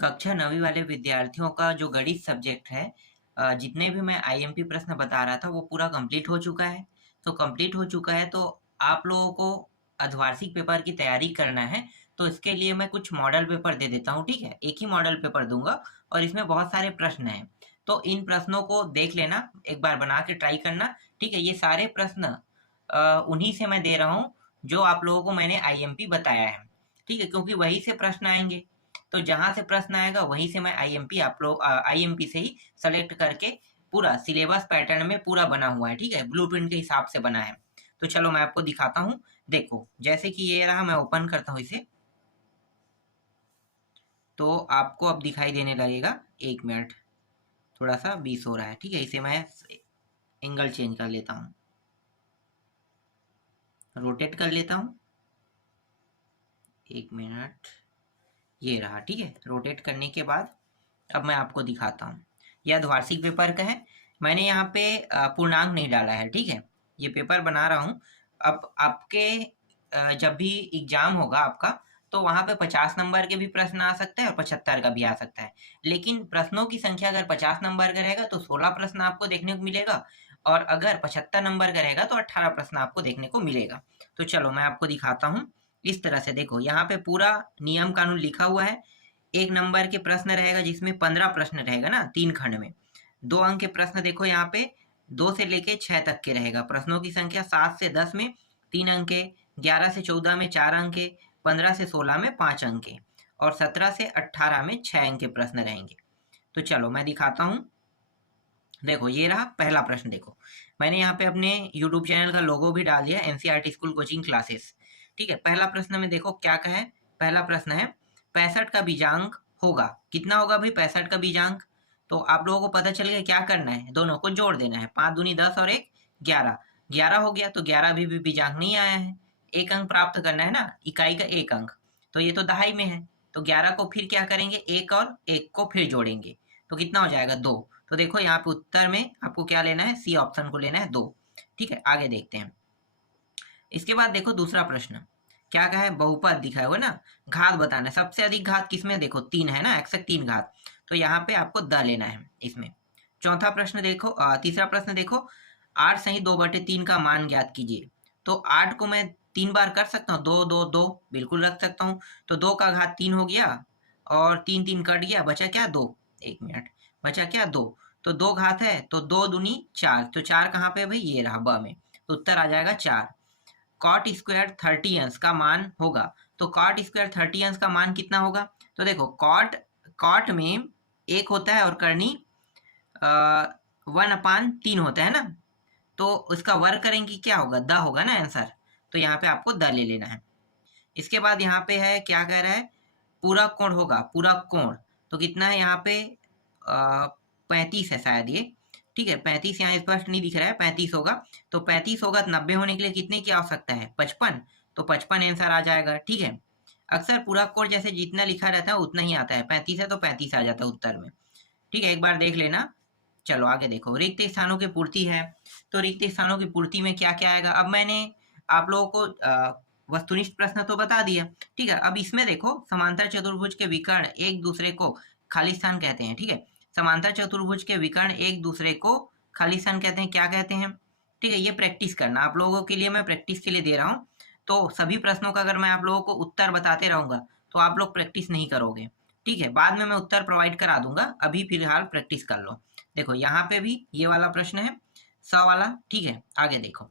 कक्षा 9वीं वाले विद्यार्थियों का जो गणित सब्जेक्ट है, जितने भी मैं आईएमपी प्रश्न बता रहा था वो पूरा कंप्लीट हो चुका है। तो कंप्लीट हो चुका है तो आप लोगों को अर्धवार्षिक पेपर की तैयारी करना है। तो इसके लिए मैं कुछ मॉडल पेपर दे देता हूँ, ठीक है? एक ही मॉडल पेपर दूंगा और इसमें बहुत सारे प्रश्न हैं। तो इन प्रश्नों को देख लेना, एक बार बना के ट्राई करना, ठीक है? ये सारे प्रश्न उन्हीं से मैं दे रहा हूँ जो आप लोगों को मैंने आईएमपी बताया है, ठीक है? क्योंकि वहीं से प्रश्न आएंगे। तो जहाँ से प्रश्न आएगा वहीं से मैं आईएमपी से ही सेलेक्ट करके पूरा सिलेबस पैटर्न में पूरा बना हुआ है, ठीक है? ब्लूप्रिंट के हिसाब से बना है। तो चलो मैं आपको दिखाता हूँ। देखो, जैसे कि ये रहा, मैं ओपन करता हूँ इसे, तो आपको अब दिखाई देने लगेगा। 1 मिनट, थोड़ा सा 20 हो रहा है, ठीक है? इसे मैं एंगल चेंज कर लेता हूँ, रोटेट कर लेता हूँ। 1 मिनट, ये रहा, ठीक है? रोटेट करने के बाद अब मैं आपको दिखाता हूँ। यह अर्धवार्षिक पेपर का है। मैंने यहाँ पे पूर्णांक नहीं डाला है, ठीक है? ये पेपर बना रहा हूँ। अब आपके जब भी एग्जाम होगा आपका, तो वहाँ पे 50 नंबर के भी प्रश्न आ सकते हैं और 75 का भी आ सकता है। लेकिन प्रश्नों की संख्या अगर 50 नंबर का रहेगा तो 16 प्रश्न आपको देखने को मिलेगा, और अगर 75 नंबर का रहेगा तो 18 प्रश्न आपको देखने को मिलेगा। तो चलो मैं आपको दिखाता हूँ। इस तरह से देखो, यहाँ पे पूरा नियम कानून लिखा हुआ है। 1 नंबर के प्रश्न रहेगा जिसमें 15 प्रश्न रहेगा ना, 3 खंड में। 2 अंक के प्रश्न देखो यहाँ पे 2 से लेके 6 तक के रहेगा। प्रश्नों की संख्या 7 से 10 में 3 अंक के, 11 से 14 में 4 अंक के, 15 से 16 में 5 अंक के, और 17 से 18 में 6 अंक के प्रश्न रहेंगे। तो चलो मैं दिखाता हूँ। देखो, ये रहा पहला प्रश्न। देखो, मैंने यहाँ पे अपने यूट्यूब चैनल का लोगो भी डाल दिया, एनसीईआरटी स्कूल कोचिंग क्लासेस, ठीक है? पहला प्रश्न में देखो क्या कहा है। पहला प्रश्न है 65 का बीजांक होगा। कितना होगा भाई 65 का बीजांक? तो आप लोगों को पता चल गया क्या करना है, दोनों को जोड़ देना है। 5 दूनी 10 और 1 11, 11 हो गया। तो 11 भी बीजांक नहीं आया है। एक अंक प्राप्त करना है ना, इकाई का एक अंक। तो ये तो दहाई में है, तो 11 को फिर क्या करेंगे, एक और एक को फिर जोड़ेंगे, तो कितना हो जाएगा 2। तो देखो यहाँ पे उत्तर में आपको क्या लेना है, सी ऑप्शन को लेना है 2, ठीक है? आगे देखते हैं। इसके बाद देखो दूसरा प्रश्न क्या कहा है, बहुपद दिखाया हुआ ना, घात बताना है। सबसे अधिक घात किसमें, देखो 3 है ना, 103 घात। तो यहाँ पे आपको द लेना है इसमें। चौथा प्रश्न देखो, तीसरा प्रश्न देखो, 8 सही 2/3 का मान ज्ञात कीजिए। तो 8 को मैं 3 बार कर सकता हूँ, 2 2 2 बिल्कुल रख सकता हूँ। तो 2 का घात 3 हो गया, और 3 3 कट गया, बचा क्या 2। 1 मिनट, बचा क्या 2। तो 2 घात है तो 2 दूनी 4, तो 4 कहाँ पे भाई, ये रहा ब में। तो उत्तर आ जाएगा 4। कॉट स्क्वायर 30 अंश का मान होगा। तो कॉट स्क्वायर 30 अंश का मान कितना होगा? तो देखो, कॉट कॉट में 1 होता है और करनी 1/3 होता है ना, तो उसका वर्ग करेंगे क्या होगा, द होगा ना आंसर। तो यहाँ पे आपको द ले लेना है। इसके बाद यहाँ पे है, क्या कह रहा है, पूरा कोण होगा, पूरा कोण। तो कितना है यहाँ पे, 35 है शायद ये, ठीक है? 35 यहाँ स्पष्ट नहीं दिख रहा है, 35 होगा। तो 35 होगा तो 90 होने के लिए कितने की आवश्यकता है, 55। तो 55 आंसर आ जाएगा, ठीक है? अक्सर पूरा कोण जैसे जितना लिखा रहता है उतना ही आता है। 35 है तो 35 आ जाता है उत्तर में, ठीक है? एक बार देख लेना। चलो आगे देखो, रिक्त स्थानों की पूर्ति है। तो रिक्त स्थानों की पूर्ति में क्या क्या आएगा, अब मैंने आप लोगों को वस्तुनिष्ठ प्रश्न तो बता दिया, ठीक है? अब इसमें देखो, समांतर चतुर्भुज के विकर्ण एक दूसरे को खाली स्थान कहते हैं, ठीक है? समांतर चतुर्भुज के विकर्ण एक दूसरे को खाली स्थान कहते हैं, क्या कहते हैं, ठीक है? ये प्रैक्टिस करना आप लोगों के लिए, मैं प्रैक्टिस के लिए दे रहा हूँ। तो सभी प्रश्नों का अगर मैं आप लोगों को उत्तर बताते रहूंगा तो आप लोग प्रैक्टिस नहीं करोगे, ठीक है? बाद में मैं उत्तर प्रोवाइड करा दूंगा, अभी फिलहाल प्रैक्टिस कर लो। देखो यहाँ पे भी ये वाला प्रश्न है, 100 वाला, ठीक है? आगे देखो,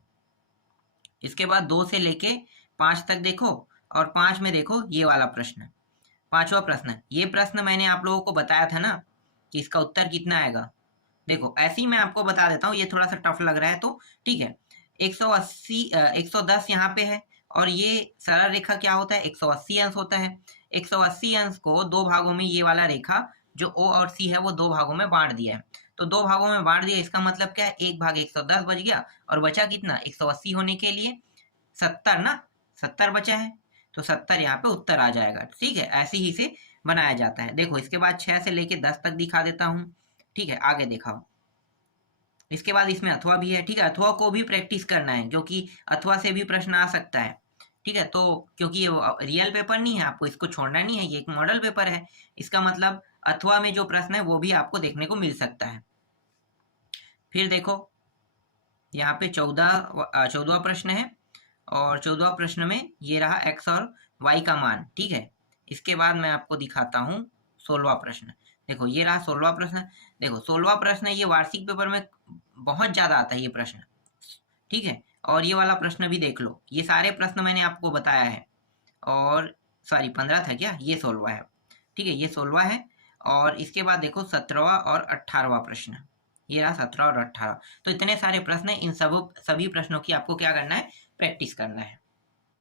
इसके बाद 2 से लेके 5 तक देखो, और 5 में देखो ये वाला प्रश्न, पांचवा प्रश्न। ये प्रश्न मैंने आप लोगों को बताया था ना कि इसका उत्तर कितना आएगा। देखो ऐसे ही मैं आपको बता देता हूँ, ये थोड़ा सा टफ लग रहा है तो, ठीक है? 180 110 यहाँ पे है, और ये सरल रेखा क्या होता है, 180 अंश होता है। 180 अंश को दो भागों में, ये वाला रेखा जो ओ और सी है वो दो भागों में बांट दिया है। तो दो भागों में बांट दिया, इसका मतलब क्या है, एक भाग 110 बच गया, और बचा कितना, 180 होने के लिए 70 ना, 70 बचा है। तो 70 यहाँ पे उत्तर आ जाएगा, ठीक है? ऐसे ही से बनाया जाता है। देखो इसके बाद 6 से लेके 10 तक दिखा देता हूँ, ठीक है? आगे दिखाओ। इसके बाद इसमें अथवा भी है, ठीक है? अथवा को भी प्रैक्टिस करना है क्योंकि अथवा से भी प्रश्न आ सकता है, ठीक है, तो क्योंकि ये रियल पेपर नहीं है, आपको इसको छोड़ना नहीं है, ये एक मॉडल पेपर है, इसका मतलब अथवा में जो प्रश्न है वो भी आपको देखने को मिल सकता है। फिर देखो यहाँ पे 14वां प्रश्न है, और 14वां प्रश्न में ये रहा x और y का मान, ठीक है। इसके बाद मैं आपको दिखाता हूँ 16वां प्रश्न। देखो ये रहा 16वां प्रश्न। देखो 16वां प्रश्न ये वार्षिक पेपर में बहुत ज़्यादा आता है ये प्रश्न, ठीक है। और ये वाला प्रश्न भी देख लो, ये सारे प्रश्न मैंने आपको बताया है। और सॉरी 15 था क्या, ये 16वां है, ठीक है, ये 16वां है। और इसके बाद देखो 17वां और 18वां प्रश्न, ये रहा 17 और 18। तो इतने सारे प्रश्न हैं, इन सभी प्रश्नों की आपको क्या करना है, प्रैक्टिस करना है।